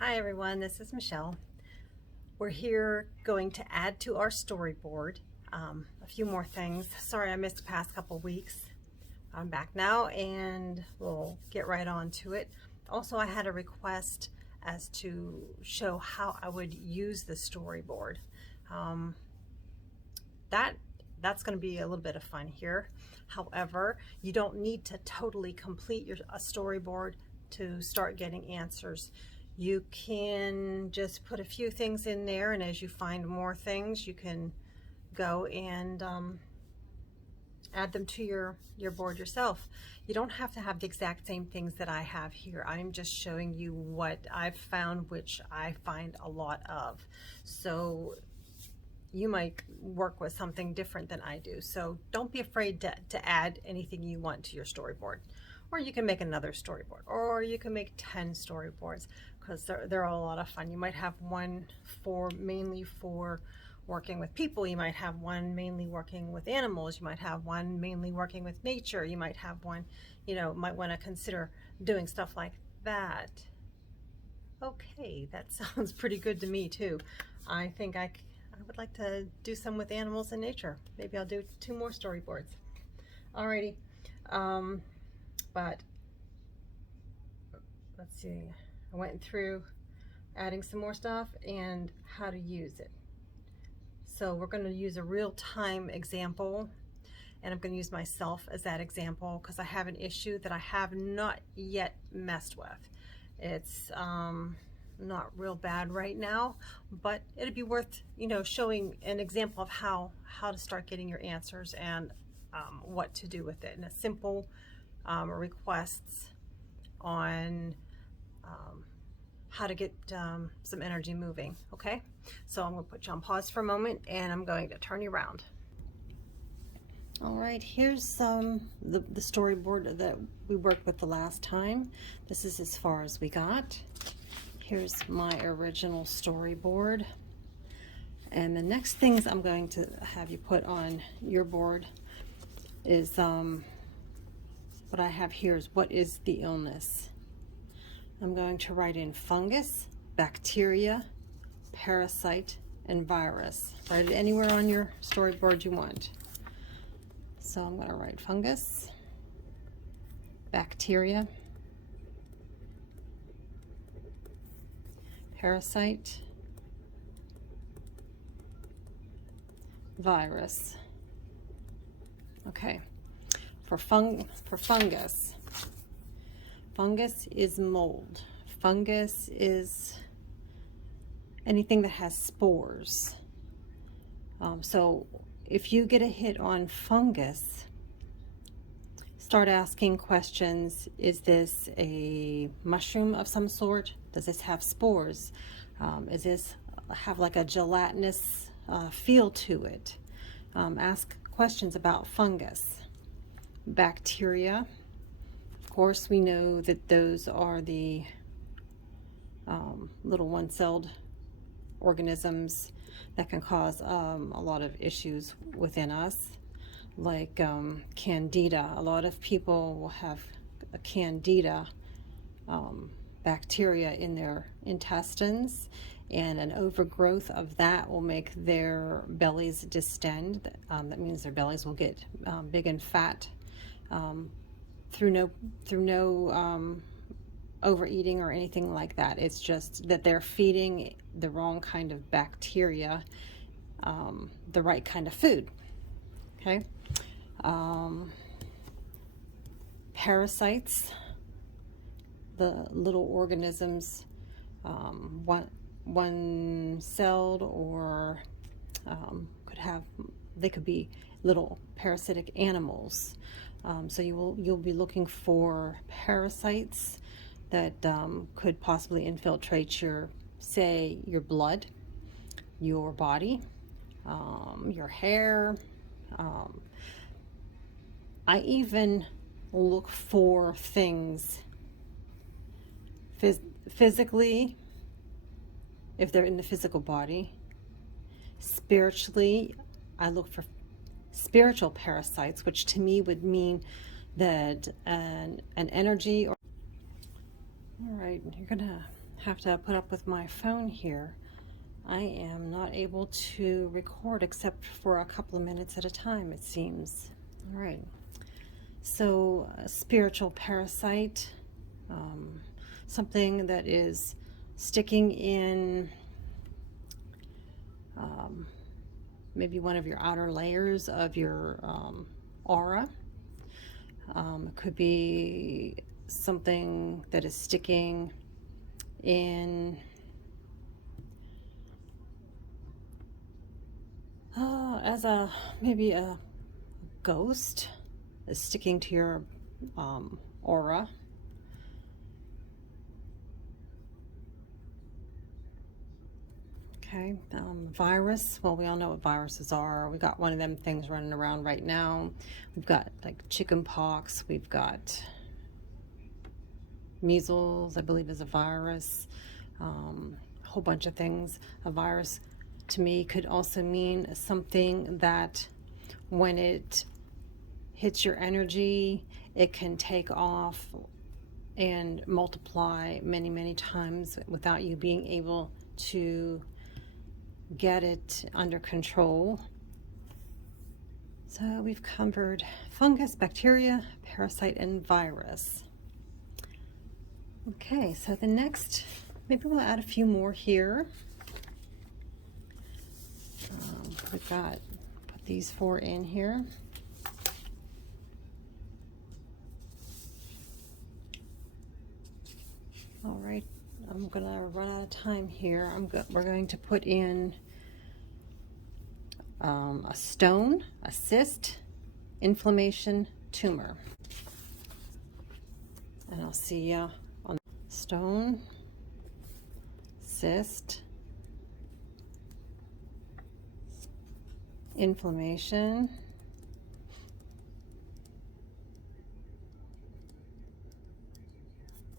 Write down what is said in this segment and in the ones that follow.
Hi everyone, this is Michelle. We're here going to add to our storyboard a few more things. Sorry I missed the past couple weeks. I'm back now and we'll get right on to it. Also, I had a request as to show how I would use the storyboard. Um, that's going to be a little bit of fun here. However, you don't need to totally complete a storyboard to start getting answers. You can just put a few things in there, and as you find more things, you can go and add them to your board yourself. You don't have to have the exact same things that I have here. I'm just showing you what I've found, which I find a lot of. So you might work with something different than I do. So don't be afraid to add anything you want to your storyboard. Or you can make another storyboard, or you can make 10 storyboards, because they're all a lot of fun. You might have one mainly for working with people. You might have one mainly working with animals. You might have one mainly working with nature. You might have one, might want to consider doing stuff like that. Okay, that sounds pretty good to me too. I think I would like to do some with animals and nature. Maybe I'll do 2 more storyboards. Alrighty, but let's see. I went through adding some more stuff and how to use it. So we're going to use a real-time example, and I'm going to use myself as that example because I have an issue that I have not yet messed with. It's not real bad right now, but it'd be worth showing an example of how to start getting your answers and what to do with it, and a simple requests on how to get some energy moving. Okay, so I'm going to put you on pause for a moment, and I'm going to turn you around. All right, here's the storyboard that we worked with the last time. This is as far as we got. Here's my original storyboard. And the next things I'm going to have you put on your board is what I have here is what is the illness. I'm going to write in fungus, bacteria, parasite, and virus. Write it anywhere on your storyboard you want. So I'm going to write fungus, bacteria, parasite, virus. Okay, for fungus. Fungus is mold. Fungus is anything that has spores. So if you get a hit on fungus, start asking questions. Is this a mushroom of some sort? Does this have spores? Is this have like a gelatinous feel to it? Ask questions about fungus. Bacteria, of course, we know that those are the little one-celled organisms that can cause a lot of issues within us, like candida. A lot of people will have a candida bacteria in their intestines, and an overgrowth of that will make their bellies distend. That means their bellies will get big and fat through no overeating or anything like that. It's just that they're feeding the wrong kind of bacteria the right kind of food. Okay. Parasites, the little organisms, one-celled, or they could be little parasitic animals. So you'll be looking for parasites that could possibly infiltrate your blood, your body, your hair. I even look for things physically, if they're in the physical body. Spiritually, I look for spiritual parasites, which to me would mean that an energy. All right, you're gonna have to put up with my phone here. I am not able to record except for a couple of minutes at a time, it seems. All right. So, a spiritual parasite, something that is sticking in maybe one of your outer layers of your aura. It could be something that is sticking in as maybe a ghost is sticking to your aura. Okay, virus. Well, we all know what viruses are. We got one of them things running around right now. We've got like chicken pox. We've got measles, I believe, is a virus. A whole bunch of things. A virus, to me, could also mean something that when it hits your energy, it can take off and multiply many, many times without you being able to get it under control. So we've covered fungus, bacteria, parasite, and virus. Okay, so the next, maybe we'll add a few more here. We've got, put these 4 in here. All right, I'm gonna run out of time here. We're going to put in a stone, a cyst, inflammation, tumor. And I'll see you on stone, cyst, inflammation,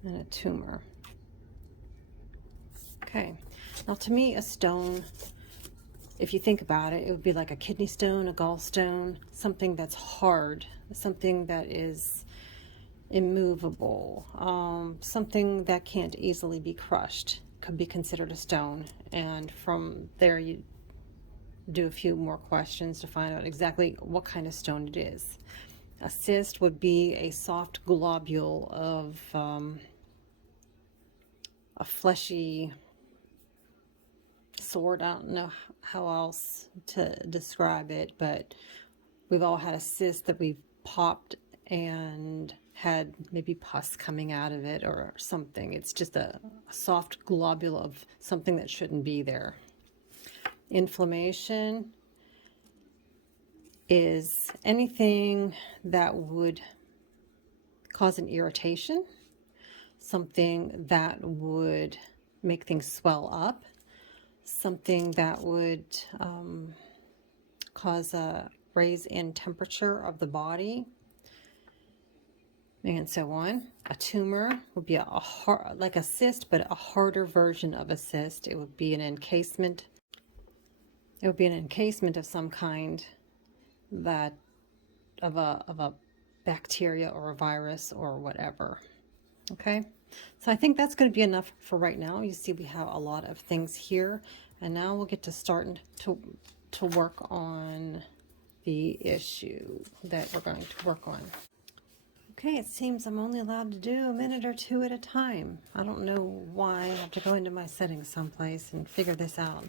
and a tumor. Okay, now to me, a stone, if you think about it, it would be like a kidney stone, a gallstone, something that's hard, something that is immovable, something that can't easily be crushed, could be considered a stone. And from there, you do a few more questions to find out exactly what kind of stone it is. A cyst would be a soft globule of a fleshy sort. I don't know how else to describe it, but we've all had a cyst that we've popped and had maybe pus coming out of it or something. It's just a soft globule of something that shouldn't be there. Inflammation is anything that would cause an irritation, something that would make things swell up, something that would cause a raise in temperature of the body, and so on. A tumor would be like a cyst, but a harder version of a cyst. It would be an encasement. It would be an encasement of some kind, that of a bacteria or a virus or whatever. Okay, so I think that's going to be enough for right now. You see, we have a lot of things here, and now we'll get to starting to work on the issue that we're going to work on. Okay, it seems I'm only allowed to do a minute or 2 at a time. I don't know why. I have to go into my settings someplace and figure this out.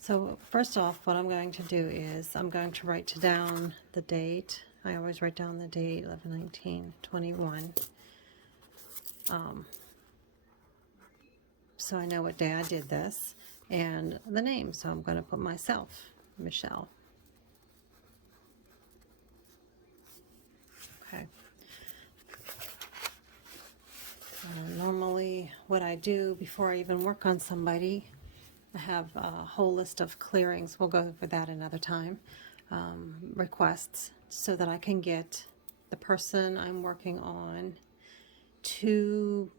So first off, what I'm going to do is I'm going to write down the date. I always write down the date, 11/19/21. So I know what day I did this, and the name. So I'm going to put myself, Michelle. Okay. Normally what I do before I even work on somebody, I have a whole list of clearings. We'll go over that another time. Requests, so that I can get the person I'm working on to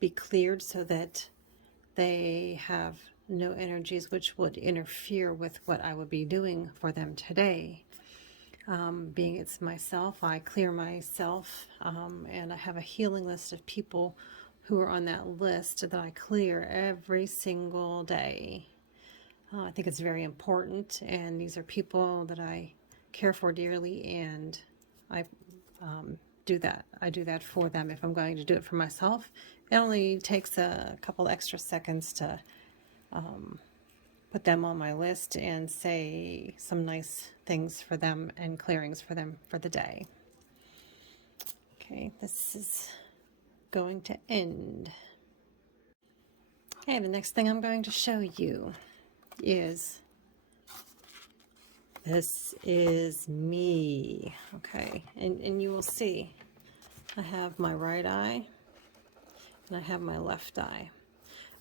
be cleared, so that they have no energies which would interfere with what I would be doing for them today. Being it's myself, I clear myself, and I have a healing list of people who are on that list that I clear every single day. I think it's very important, and these are people that I care for dearly, and I do that. I do that for them. If I'm going to do it for myself, it only takes a couple extra seconds to put them on my list and say some nice things for them and clearings for them for the day. Okay, this is going to end. Okay, the next thing I'm going to show you is, this is me. Okay, and you will see I have my right eye and I have my left eye.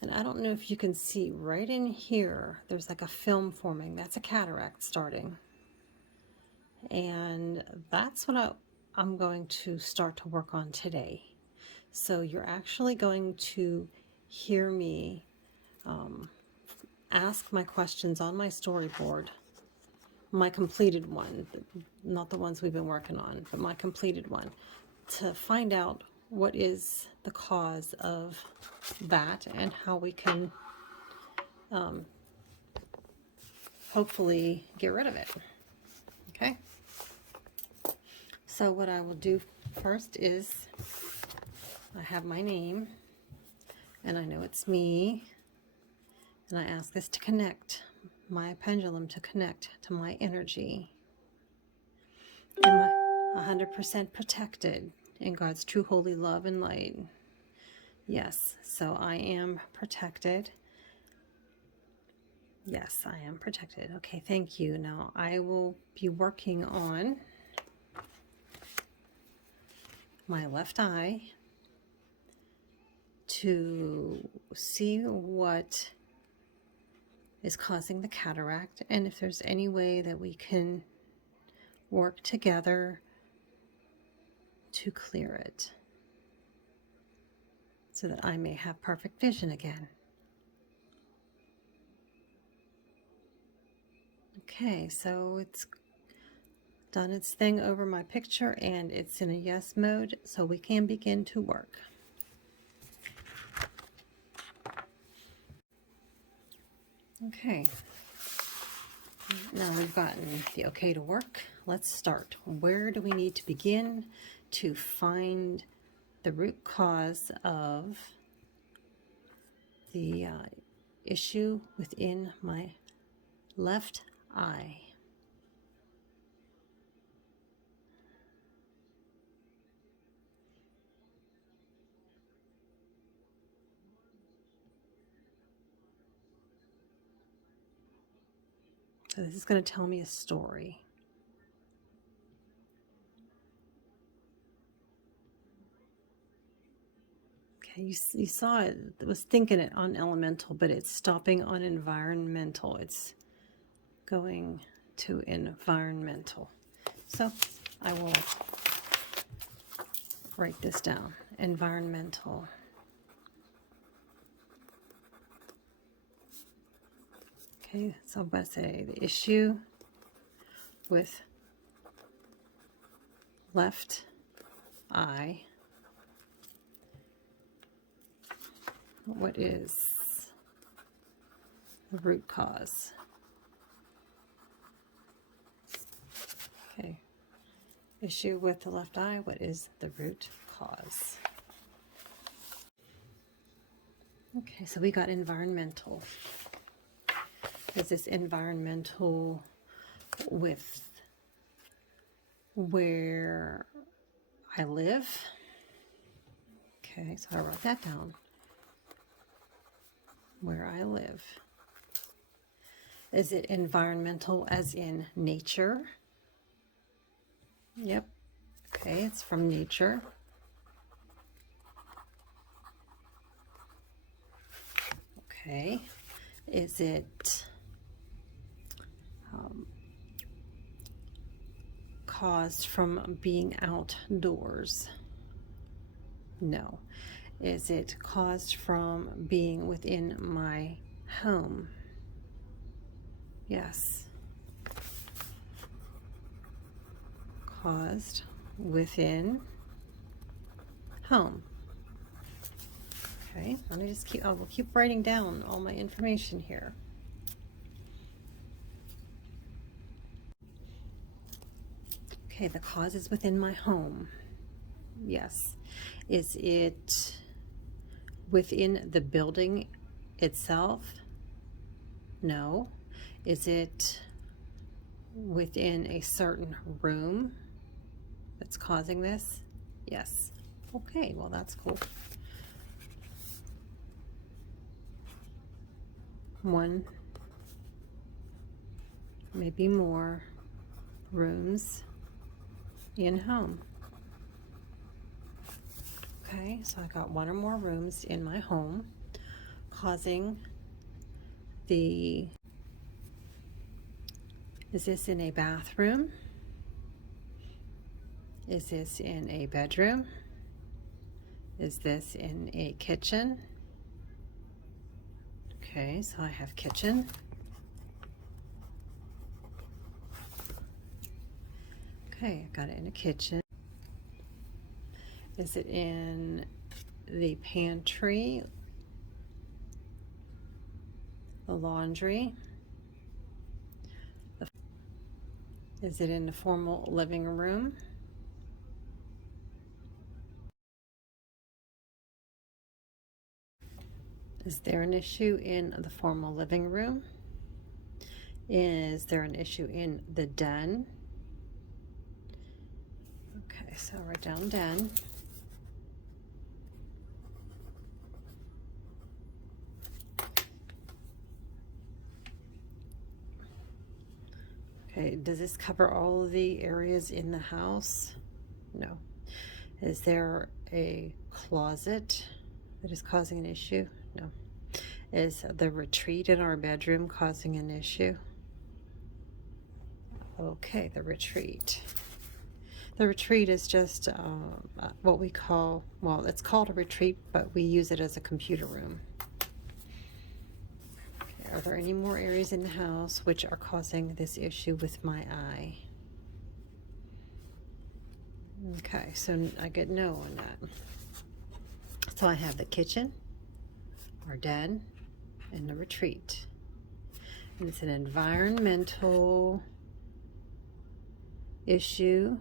And I don't know if you can see right in here, there's like a film forming. That's a cataract starting. And that's what I'm going to start to work on today. So you're actually going to hear me ask my questions on my storyboard, my completed one, not the ones we've been working on, but my completed one, to find out what is the cause of that and how we can hopefully get rid of it. Okay, so what I will do first is, I have my name and I know it's me, and I ask this to connect, my pendulum to connect to my energy. Am I 100% protected in God's true holy love and light? Yes, so I am protected. Yes, I am protected. Okay, thank you. Now I will be working on my left eye to see what is causing the cataract, and if there's any way that we can work together to clear it so that I may have perfect vision again. Okay, so it's done its thing over my picture and it's in a yes mode, so we can begin to work. Okay, now we've gotten the okay to work. Let's start. Where do we need to begin to find the root cause of the issue within my left eye? So this is going to tell me a story. Okay, you saw it. It was thinking it on elemental, but it's stopping on environmental. It's going to environmental. So I will write this down. Environmental. Okay, so I'm going to say the issue with left eye. What is the root cause? Okay, issue with the left eye. What is the root cause? Okay, so we got environmental. Is this environmental with where I live? Okay, so I wrote that down. Where I live. Is it environmental as in nature? Yep. Okay, it's from nature. Okay. Is it caused from being outdoors? No. Is it caused from being within my home? Yes. Caused within home. Let me just keep, I will keep writing down all my information here. Okay, the cause is within my home. Yes. Is it within the building itself? No. Is it within a certain room that's causing this? Yes. Okay, well that's cool. One, maybe more rooms in home. Okay, so I got one or more rooms in my home causing the, is this in a bathroom? Is this in a bedroom? Is this in a kitchen? Okay, so I have kitchen. Okay, I got it in a kitchen. Is it in the pantry, the laundry? Is it in the formal living room? Is there an issue in the formal living room? Is there an issue in the den? Okay, so I'll write down den. Okay, does this cover all of the areas in the house? No. Is there a closet that is causing an issue? No. Is the retreat in our bedroom causing an issue? Okay, the retreat. The retreat is just what we call, well, it's called a retreat, but we use it as a computer room. Okay, are there any more areas in the house which are causing this issue with my eye? Okay, so I get no on that. So I have the kitchen, our den, and the retreat. And it's an environmental issue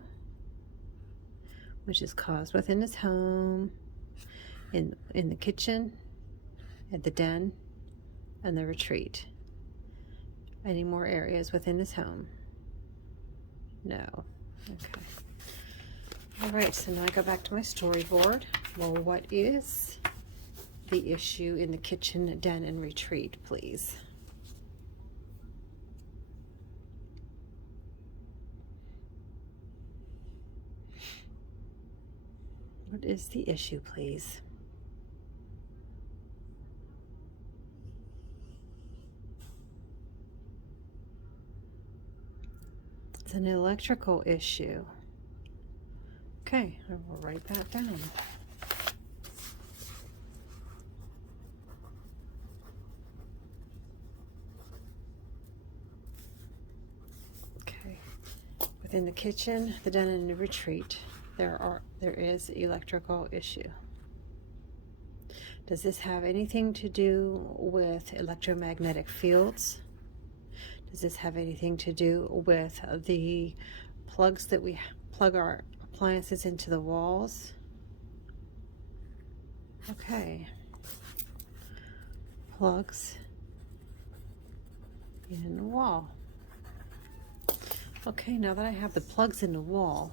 which is caused within this home, in the kitchen, at the den, and the retreat. Any more areas within this home? No. Okay. All right, so now I go back to my storyboard. Well, what is the issue in the kitchen, den, and retreat, please? What is the issue, please? It's an electrical issue. Okay, I will write that down. Okay, within the kitchen, the den, and the retreat, there is electrical issue. Does this have anything to do with electromagnetic fields? Does this have anything to do with the plugs that we plug our appliances into the walls? Okay. Plugs in the wall. Okay, now that I have the plugs in the wall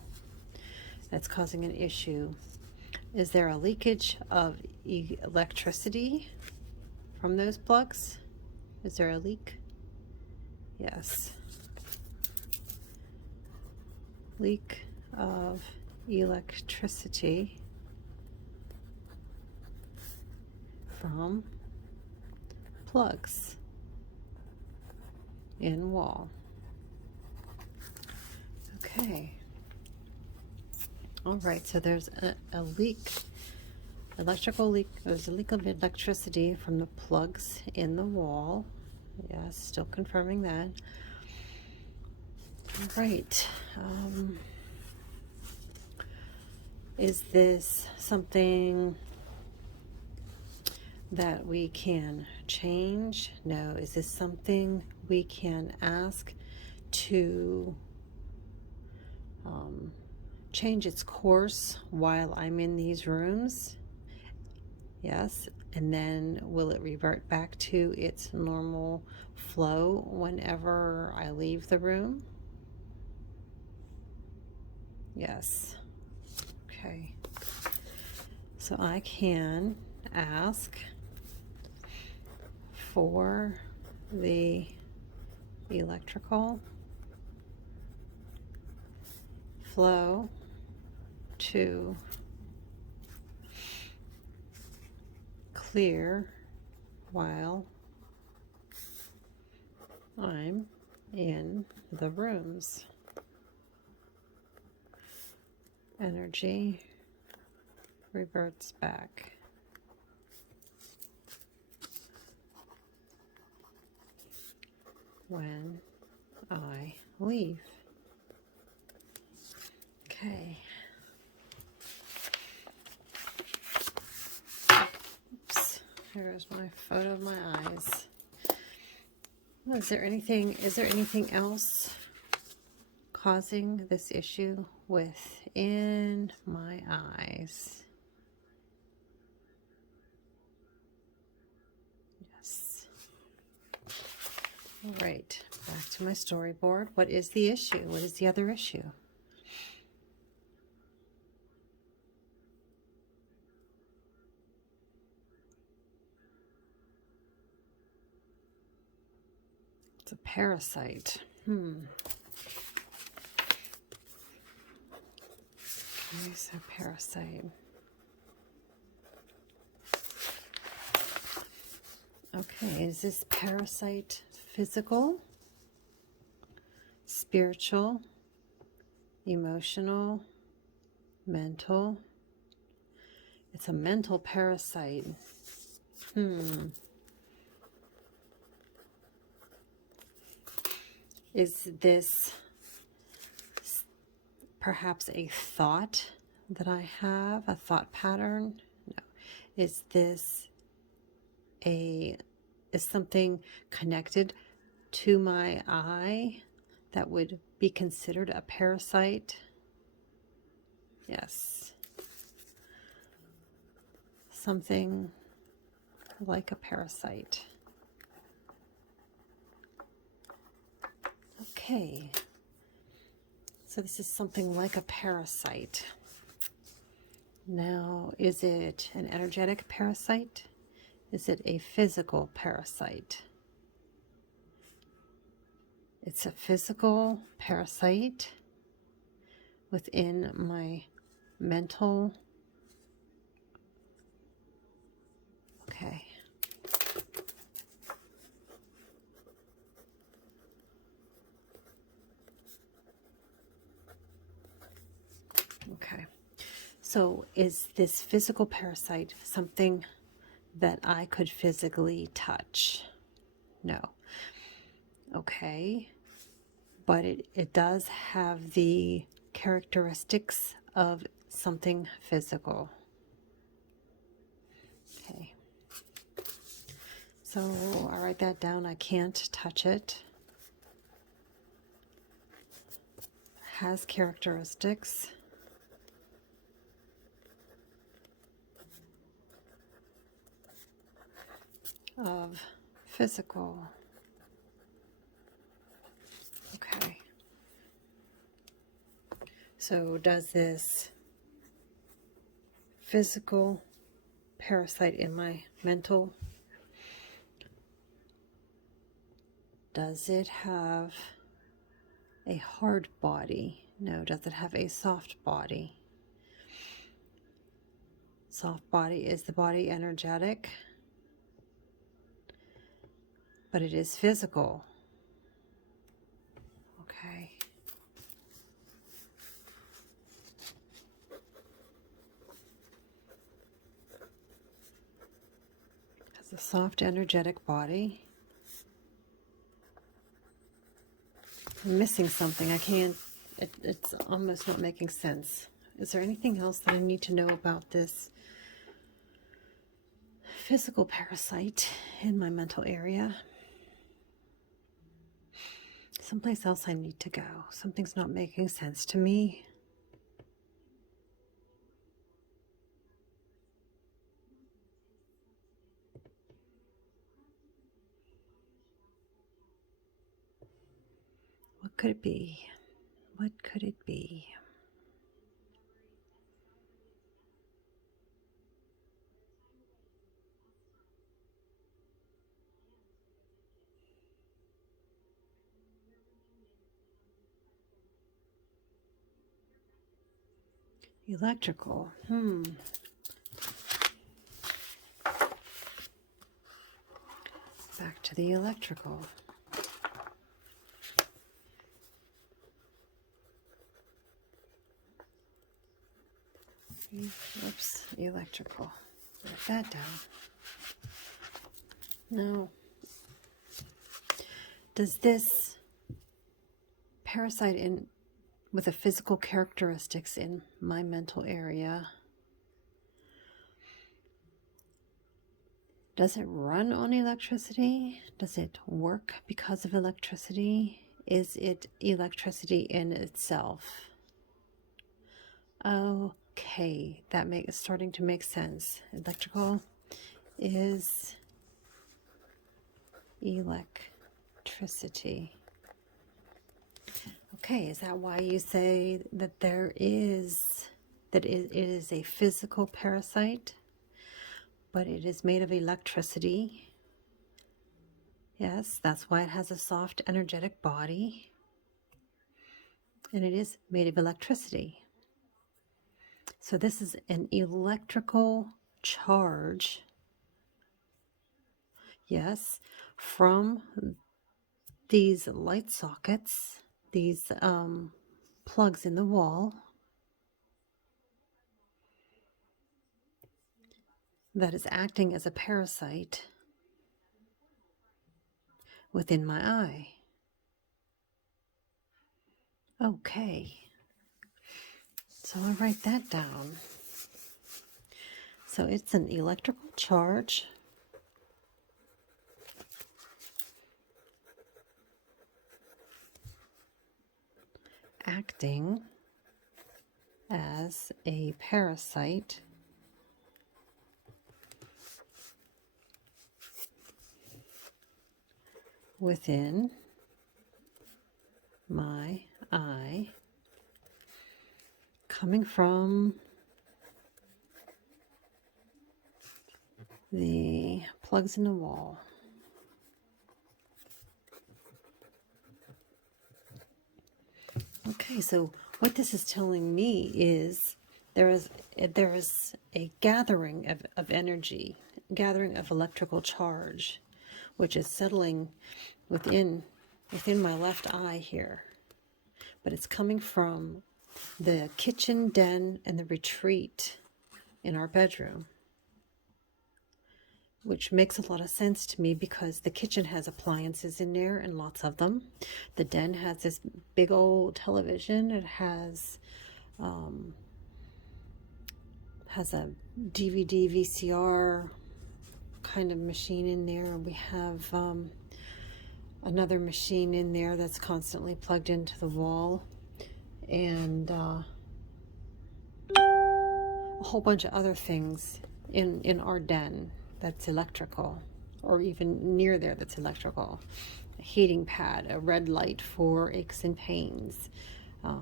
that's causing an issue, is there a leakage of electricity from those plugs? Is there a leak? Yes. Leak of electricity from plugs in wall. Okay. All right, so there's a leak, electrical leak. There's a leak of electricity from the plugs in the wall. Yes, still confirming that. All right. Is this something that we can change? No. Is this something we can ask to change its course while I'm in these rooms? Yes. And then will it revert back to its normal flow whenever I leave the room? Yes. Okay. So I can ask for the electrical flow to clear while I'm in the rooms. Energy reverts back. When I leave. Okay. Oops. Here's my photo of my eyes. Is there anything else causing this issue within my eyes? Yes. All right, back to my storyboard. What is the issue? What is the other issue? It's a parasite. Okay, so parasite. Okay, is this parasite physical, spiritual, emotional, mental? It's a mental parasite. Is this perhaps a thought that I have, a thought pattern? No. Is this is something connected to my eye that would be considered a parasite? Yes. Something like a parasite. Okay. So this is something like a parasite. Now, is it an energetic parasite? Is it a physical parasite? It's a physical parasite within my mental. Okay. Okay. So is this physical parasite something that I could physically touch? No. Okay. But it does have the characteristics of something physical. Okay. So I'll write that down. I can't touch it. Has characteristics of physical. Okay. So does this physical parasite in my mental, does it have a hard body? No. Does it have a soft body? Soft body. Is the body energetic? But it is physical. Okay. Has a soft, energetic body. I'm missing something. I can't, it's almost not making sense. Is there anything else that I need to know about this physical parasite in my mental area. Someplace else I need to go. Something's not making sense to me. What could it be? What could it be? Electrical. Back to the electrical. Oops, electrical. Write that down. No. Does this parasite in with the physical characteristics in my mental area, does it run on electricity? Does it work because of electricity? Is it electricity in itself? Okay, that is starting to make sense. Electrical is electricity. Okay, is that why you say that it is a physical parasite, but it is made of electricity? Yes, that's why it has a soft, energetic body, and it is made of electricity. So this is an electrical charge, yes, from these light sockets, these plugs in the wall, that is acting as a parasite within my eye. Okay, so I'll write that down. So it's an electrical charge acting as a parasite within my eye, coming from the plugs in the wall. Okay, so what this is telling me is there is a gathering of energy, gathering of electrical charge, which is settling within my left eye here. But it's coming from the kitchen, den, and the retreat in our bedroom, which makes a lot of sense to me because the kitchen has appliances in there and lots of them. The den has this big old television. It has a DVD, VCR kind of machine in there. We have another machine in there that's constantly plugged into the wall, and a whole bunch of other things in our den that's electrical, or even near there that's electrical. A heating pad, a red light for aches and pains, a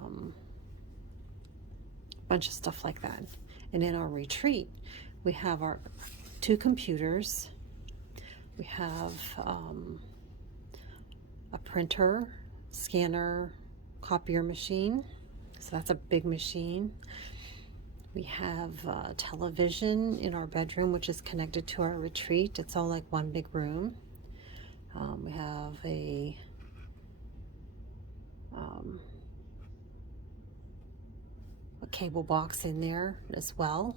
bunch of stuff like that. And in our retreat, we have our 2 computers. We have a printer, scanner, copier machine. So that's a big machine. We have a television in our bedroom, which is connected to our retreat. It's all like one big room. We have a cable box in there as well,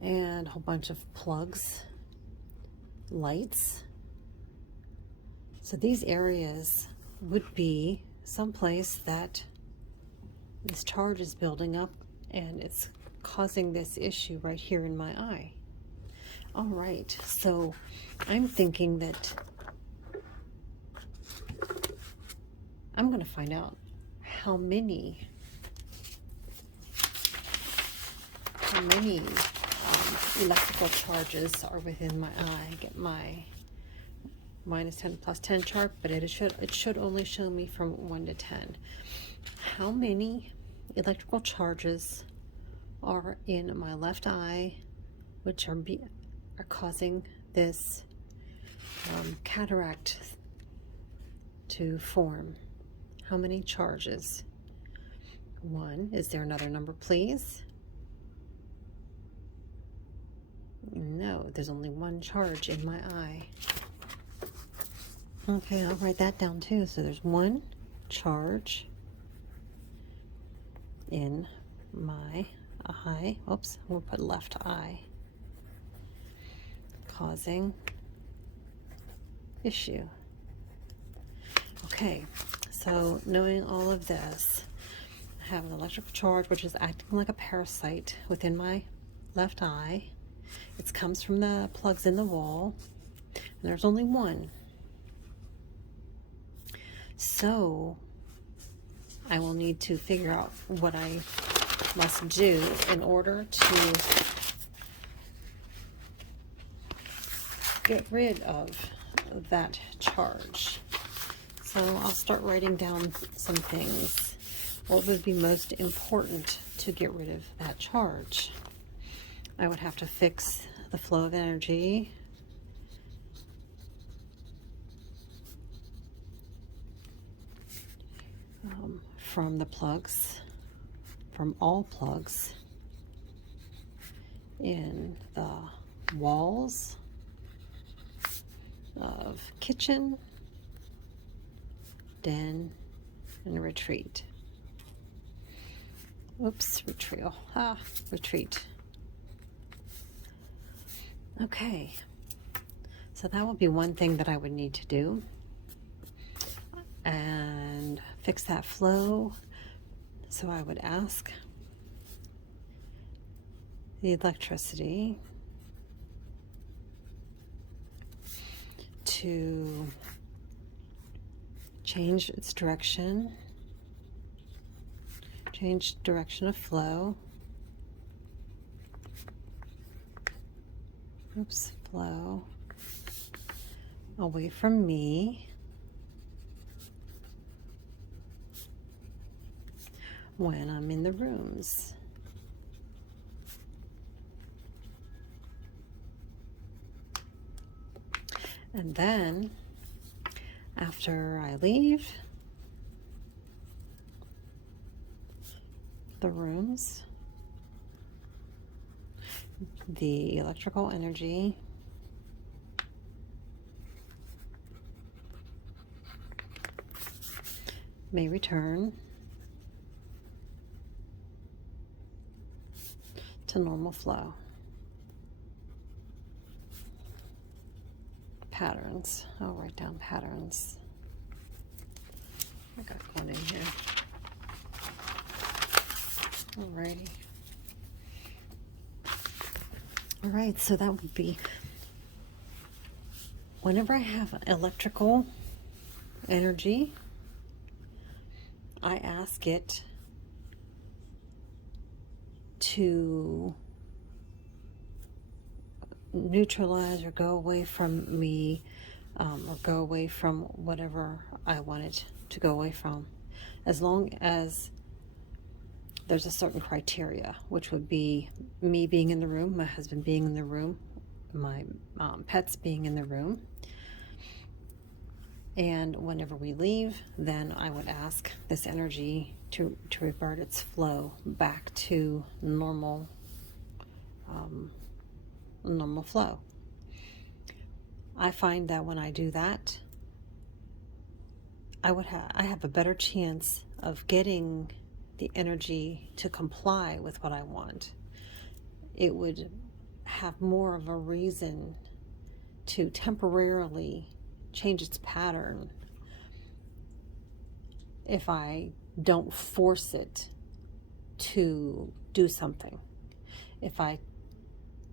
and a whole bunch of plugs, lights. So these areas would be someplace that this charge is building up, and it's causing this issue right here in my eye. All right, so I'm thinking that I'm going to find out how many electrical charges are within my eye. I get my -10 +10 chart, but it should only show me from 1 to 10. How many electrical charges are in my left eye, which are causing this cataract to form? How many charges? 1. Is there another number, please? No, there's only 1 charge in my eye. Okay, I'll write that down too. So there's 1 charge in my eye. Oops, we'll put left eye, causing issue. Okay, so knowing all of this, I have an electrical charge which is acting like a parasite within my left eye. It comes from the plugs in the wall, and there's only 1. So I will need to figure out what I must do in order to get rid of that charge. So I'll start writing down some things. What would be most important to get rid of that charge? I would have to fix the flow of energy. From the plugs, from all plugs in the walls of kitchen, den, and retreat. Oops, retreat. Okay, so that would be one thing that I would need to do, and fix that flow. So I would ask the electricity to change its direction, change direction of flow. Oops, flow away from me when I'm in the rooms. And then after I leave the rooms, the electrical energy may return to normal flow. Patterns. I'll write down patterns. I got one in here. Alrighty. Alright, so that would be whenever I have electrical energy, I ask it to neutralize or go away from me, or go away from whatever I want it to go away from, as long as there's a certain criteria, which would be me being in the room, my husband being in the room, my pets being in the room. And whenever we leave, then I would ask this energy to revert its flow back to normal flow. I find that when I do that, I have a better chance of getting the energy to comply with what I want. It would have more of a reason to temporarily change its pattern if I don't force it to do something. if I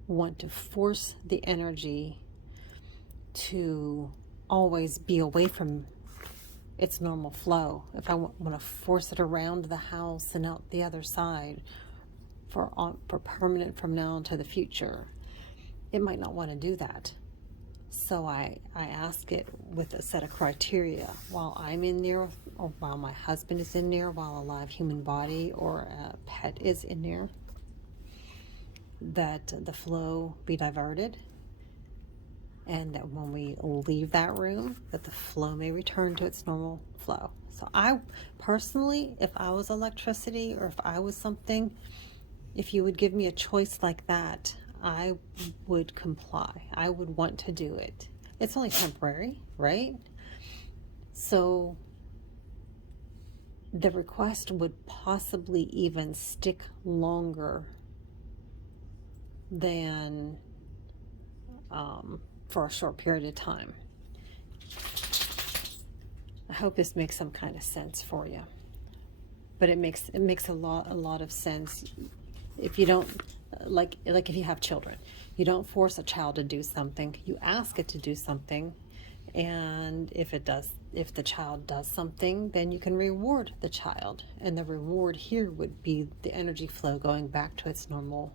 want to force the energy to always be away from its normal flow, if I want to force it around the house and out the other side for permanent from now into the future, it might not want to do that. So I ask it with a set of criteria while I'm in there, or while my husband is in there, while a live human body or a pet is in there, that the flow be diverted, and that when we leave that room, that the flow may return to its normal flow. So I personally, if I was electricity, or if I was something, if you would give me a choice like that, I would comply. I would want to do it. It's only temporary, right? So the request would possibly even stick longer than for a short period of time. I hope this makes some kind of sense for you. But it makes a lot of sense. If you don't, like if you have children, you don't force a child to do something. You ask it to do something, and if the child does something, then you can reward the child, and the reward here would be the energy flow going back to its normal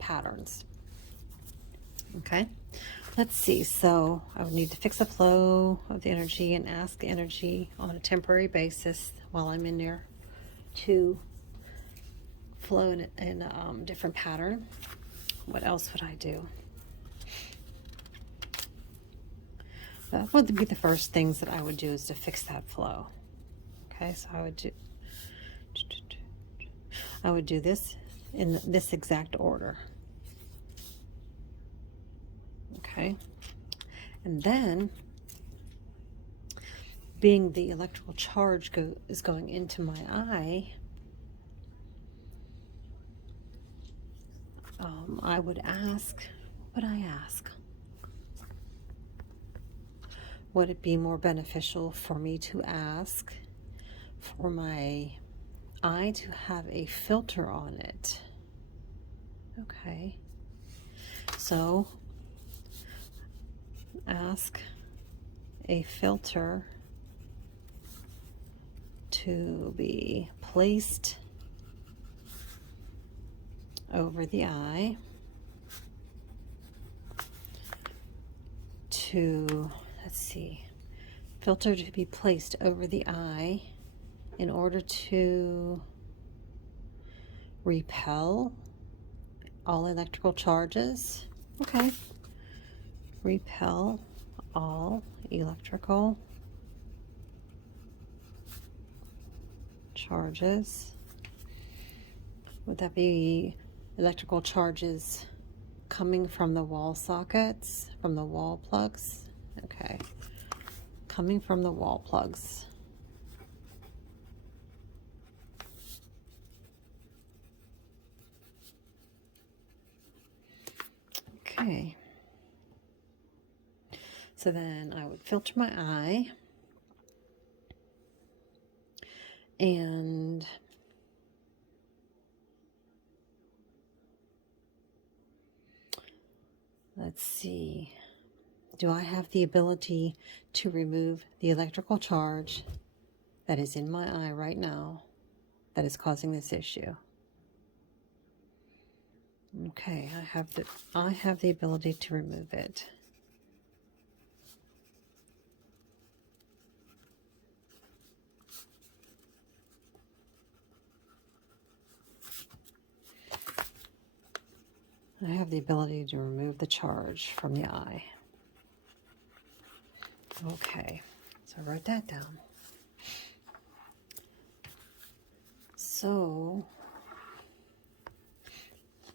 patterns. Okay, let's see. So I would need to fix the flow of the energy and ask the energy on a temporary basis while I'm in there to flow in a different pattern. What else would I do? That would be the first things that I would do, is to fix that flow. Okay, so I would do this in this exact order. Okay, and then, being the electrical charge is going into my eye, I would ask, what would I ask? Would it be more beneficial for me to ask for my eye to have a filter on it? Okay, so ask a filter to be placed over the eye filter to be placed over the eye in order to repel all electrical charges. Okay. Repel all electrical charges. Would that be electrical charges coming from the wall sockets, from the wall plugs? Okay. Coming from the wall plugs. Okay. So then I would filter my eye, and let's see, do I have the ability to remove the electrical charge that is in my eye right now that is causing this issue? Okay, I have the ability to remove it. I have the ability to remove the charge from the eye. Okay, so I wrote that down. So,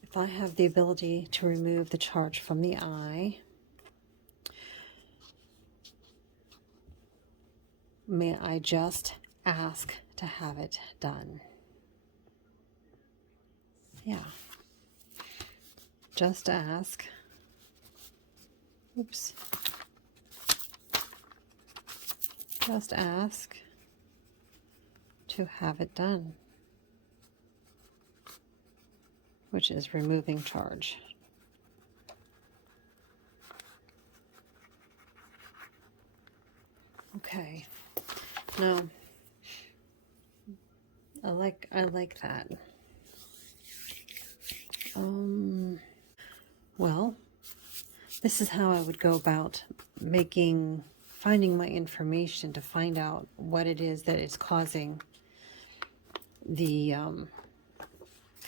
if I have the ability to remove the charge from the eye, may I just ask to have it done? Yeah. Just ask. Oops. Just ask to have it done. which is removing charge. Okay. No. I like that. Well, this is how I would go about finding my information to find out what it is that is causing the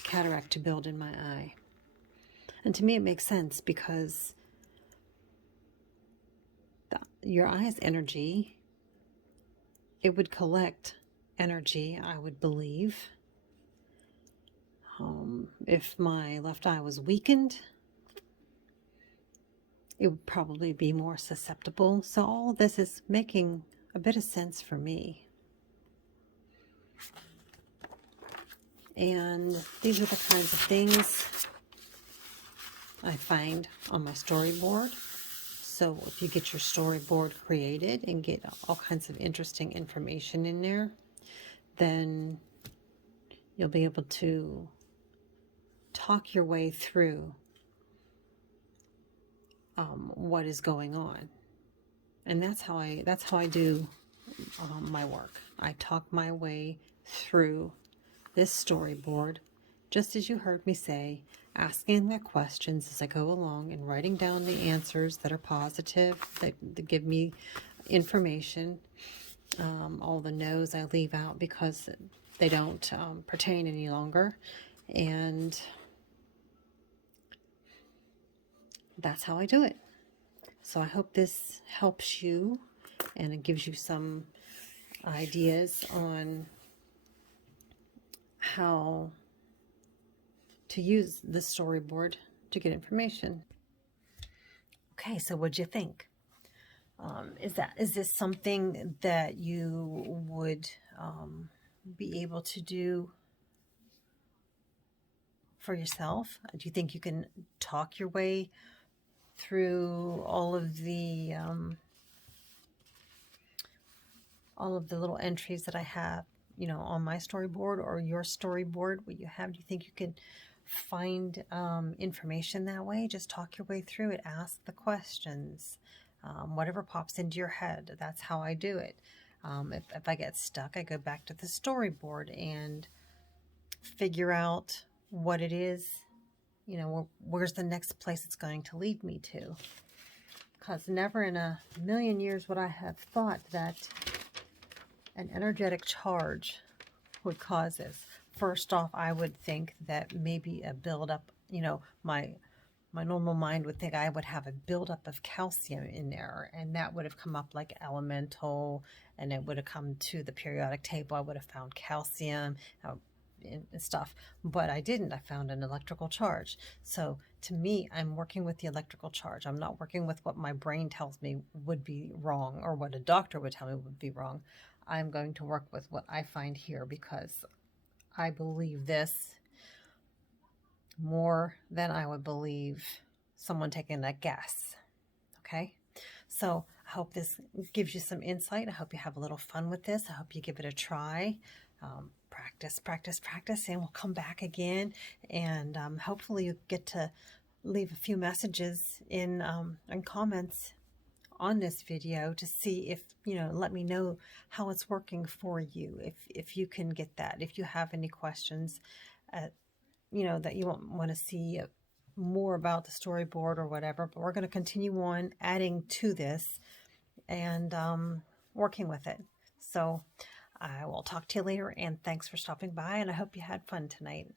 cataract to build in my eye. And to me it makes sense because your eye's energy, it would collect energy, I would believe. If my left eye was weakened, it would probably be more susceptible. So all of this is making a bit of sense for me. And these are the kinds of things I find on my storyboard. So if you get your storyboard created and get all kinds of interesting information in there, then you'll be able to talk your way through what is going on. And that's how I do my work. I talk my way through this storyboard, just as you heard me say, asking the questions as I go along and writing down the answers that are positive, that give me information. All the no's I leave out because they don't pertain any longer. And that's how I do it. So I hope this helps you and it gives you some ideas on how to use the storyboard to get information. Okay, so what'd you think? Is this something that you would be able to do for yourself? Do you think you can talk your way through all of the little entries that I have, on my storyboard or your storyboard, what you have? Do you think you could find information that way? Just talk your way through it. Ask the questions. Whatever pops into your head, that's how I do it. If I get stuck, I go back to the storyboard and figure out what it is, where's the next place it's going to lead me to. Because never in a million years would I have thought that an energetic charge would cause this. First off, I would think that maybe a buildup, my normal mind would think I would have a buildup of calcium in there, and that would have come up like elemental, and it would have come to the periodic table. I would have found calcium and stuff, but I didn't. I found an electrical charge. So to me, I'm working with the electrical charge. I'm not working with what my brain tells me would be wrong or what a doctor would tell me would be wrong. I'm going to work with what I find here because I believe this more than I would believe someone taking a guess. Okay, so I hope this gives you some insight. I hope you have a little fun with this. I hope you give it a try. Practice, and we'll come back again, and hopefully you get to leave a few messages in comments on this video to see if, let me know how it's working for you, if you can get that, if you have any questions, that you want to see more about the storyboard or whatever. But we're going to continue on adding to this and working with it. So I will talk to you later, and thanks for stopping by, and I hope you had fun tonight.